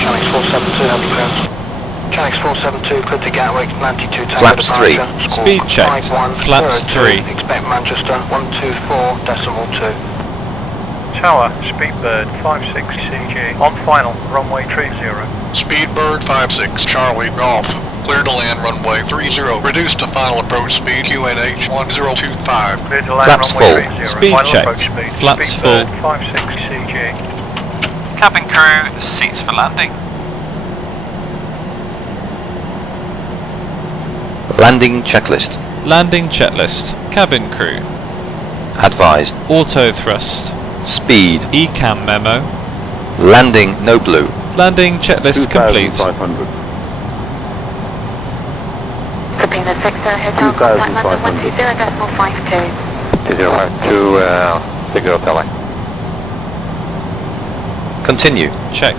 Chanex 472, happy grounds. Chanex 472, clear to Gatwick, 92 Tango Flaps 3. departure. Speed checked. Flaps 3. Expect Manchester, 124.2. Tower, Speedbird 56 CG. On final, runway 30. Speedbird 56, Charlie, Golf. Clear to land runway 30. Reduced to final approach speed, QNH 1025. Clear to land Flaps runway full. 30. Speed Final checked. approach speed. Flaps Speedbird full. 56 CG. Cabin crew, seats for landing. Landing checklist. Landing checklist. Cabin crew. Advised. Auto thrust. Speed. ECAM memo. Landing no blue. Landing checklist complete. 2,500. Sabina 6 Hotel, contact London 120.52. 2052, Signal Tele. Continue. Check.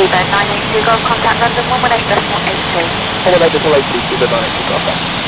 Speedbird 982 Golf, contact London 118.82. 118.82, Speedbird 982 Golf.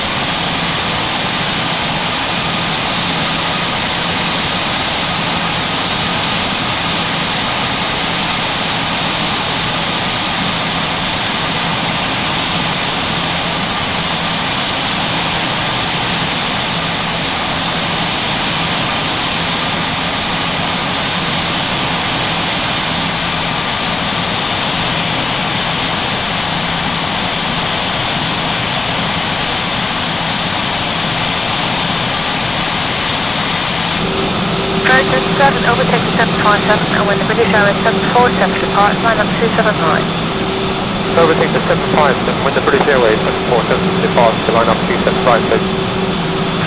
Trojan 7, overtake the 757, and when the British Airways 747 departs, line up 279. Overtake the 757, when the British Airways 747 departs to line up 275, please.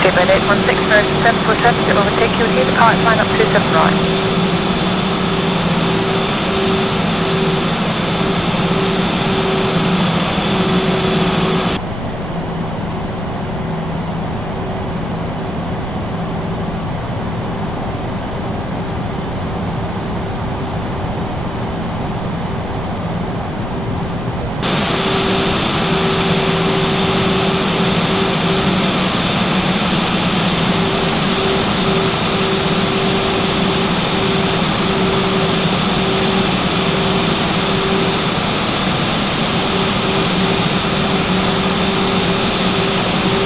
Speedbird 816, American 747 to overtake you here, departs, line up 279.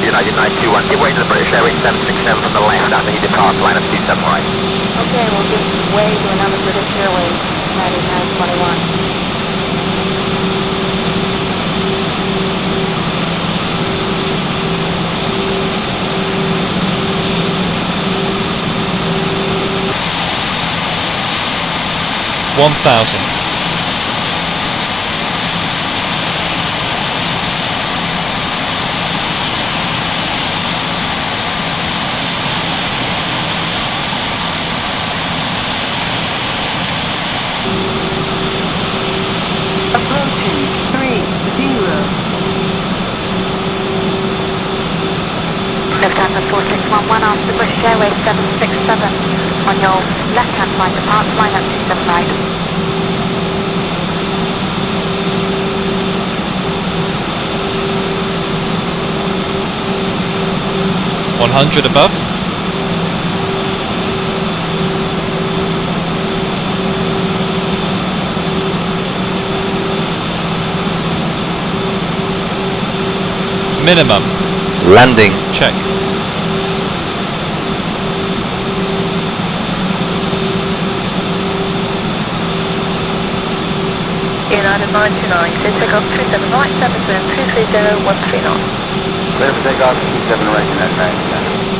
United 921, give way to the British Airways 767 from the left after he departs, line up 275. Okay, we'll give way to another British Airways, United 921. $1,000. Approaching 30. Lufthansa 4611 after the British Airways 767. On your left-hand side, departs, line up 275. 100 above. Minimum. Landing. Check. United 99, clear takeoff 27 right, 70230 139. Clear for takeoff 27 right, United 99.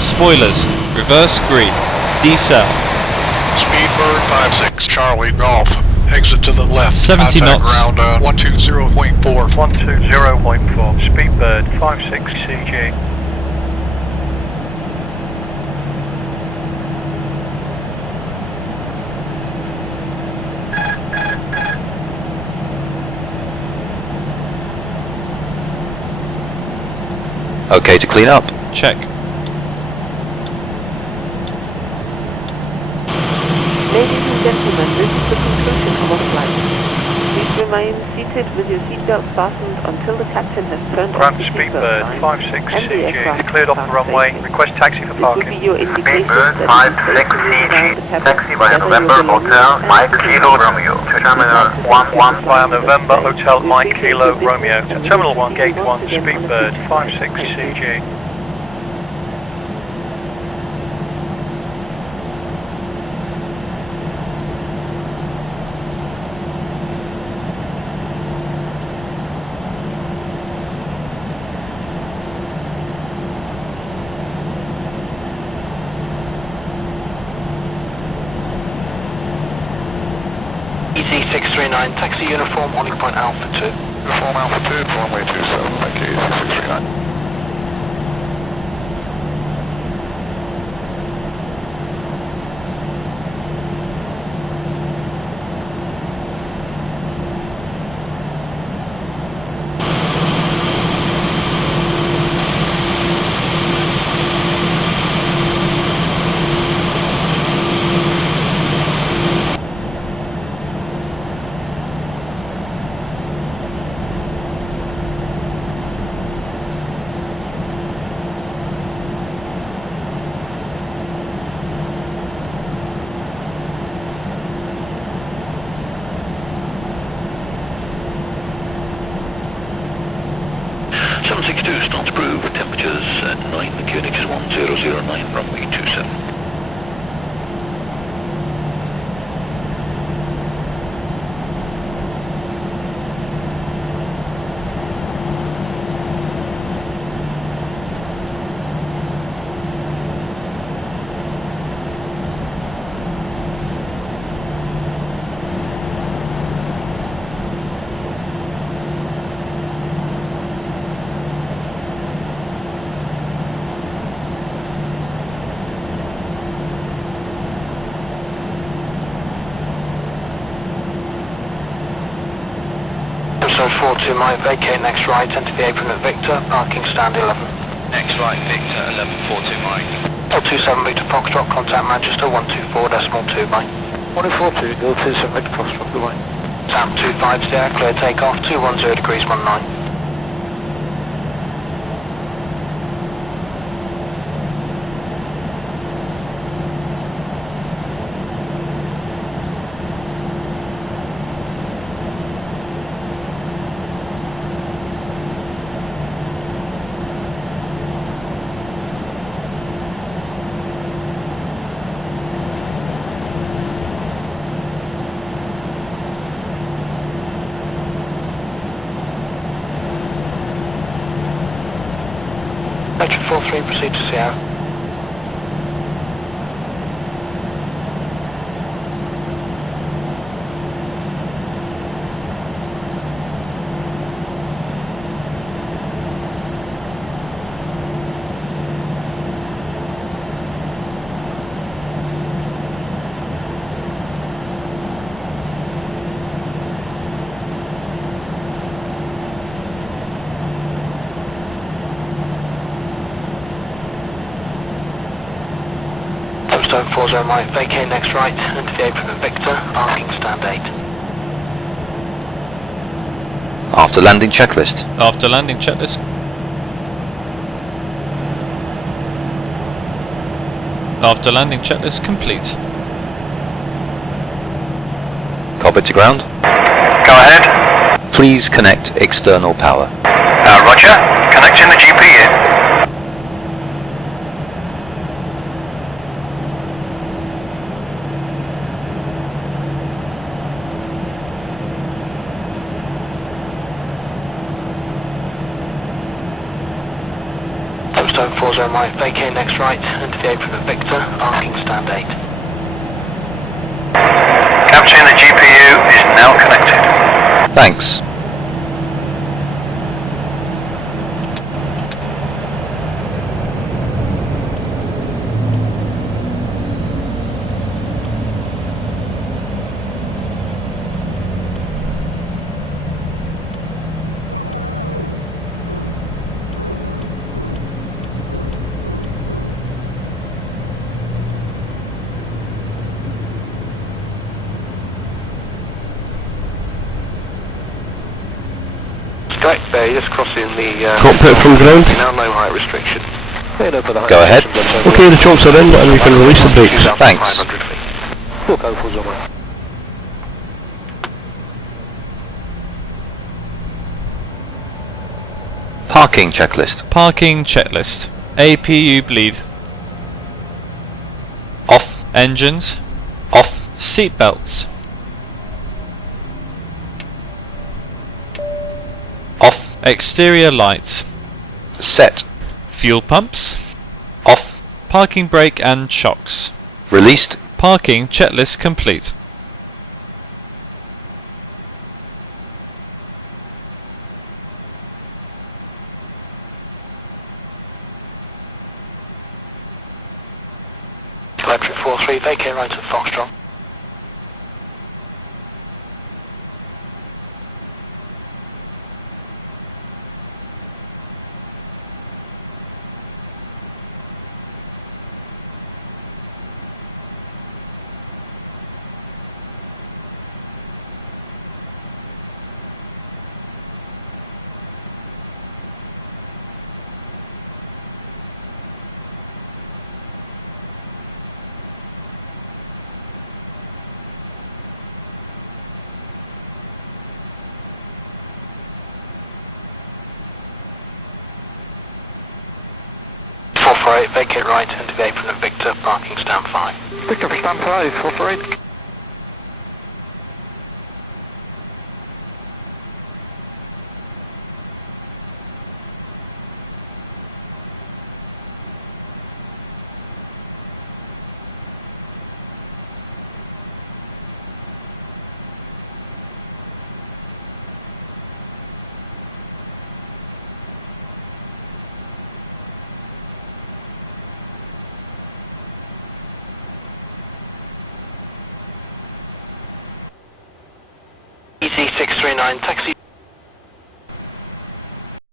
Spoilers. Reverse green. Decel. Speedbird 56 Charlie Golf. Exit to the left. 70 Contact knots. Ground 120.4. 120.4. Speedbird 56 CG. Okay to clean up. Check. Ladies and gentlemen, this is the conclusion of our flight. Please remain seated with your seatbelt fastened until the captain has turned Grant off the Speedbird seatbelt sign 56 and the CG. aircraft Cleared off the starts runway. taking. Request taxi for This will be parking. your indication Speedbird that it is 56 safe to move around the CG. cabin, Taxi via gather your November belongings, Hotel and Mike begin Kilo your Romeo to flight. Terminal 11. Via November Hotel Mike Kilo Romeo to Terminal 1 Gate 1 Speedbird 56 CG. EZ639, taxi uniform, on point Alpha 2. Uniform Alpha 2, runway 27, thank you, EZ639. Start approved, temperatures at 9, QNX 1009, runway 27. Episode 42, Mike, vacate next right, enter the apron at Victor, parking stand 11. Next right, Victor, 1142 Mike. L27 Victor, Foxtrot, contact Manchester 124.2 Mike. 142, L27 Victor, Foxtrot, goodbye. Sam 25 there, clear takeoff, 210 degrees 19. Veteran 43, proceed to Sierra. Stone 40 Mike, vacate next right, enter the apron at Victor, parking stand 8. After landing checklist. After landing checklist. After landing checklist complete. Copy to ground. Go ahead. Please connect external power. Roger. Connecting the GPU. Stone 40 Mike, vacate next right, enter the apron at Victor, parking stand 8. Captain, the GPU is now connected. Thanks. correct there, you're just crossing the cockpit from ground. now no height restriction. Go ahead. Okay, the chocks are in and we can release the brakes. Thanks. Parking checklist. Parking checklist. APU bleed. Off. Engines. Off. Seatbelts. Off. Exterior lights. Set. Fuel pumps. Off. Parking brake and shocks. Released. Parking checklist complete. Electric 43, vacate right at Foxtrot. Vacate right into apron at Victor, parking stand 5. Victor for stand 5, 448. EZ639, taxi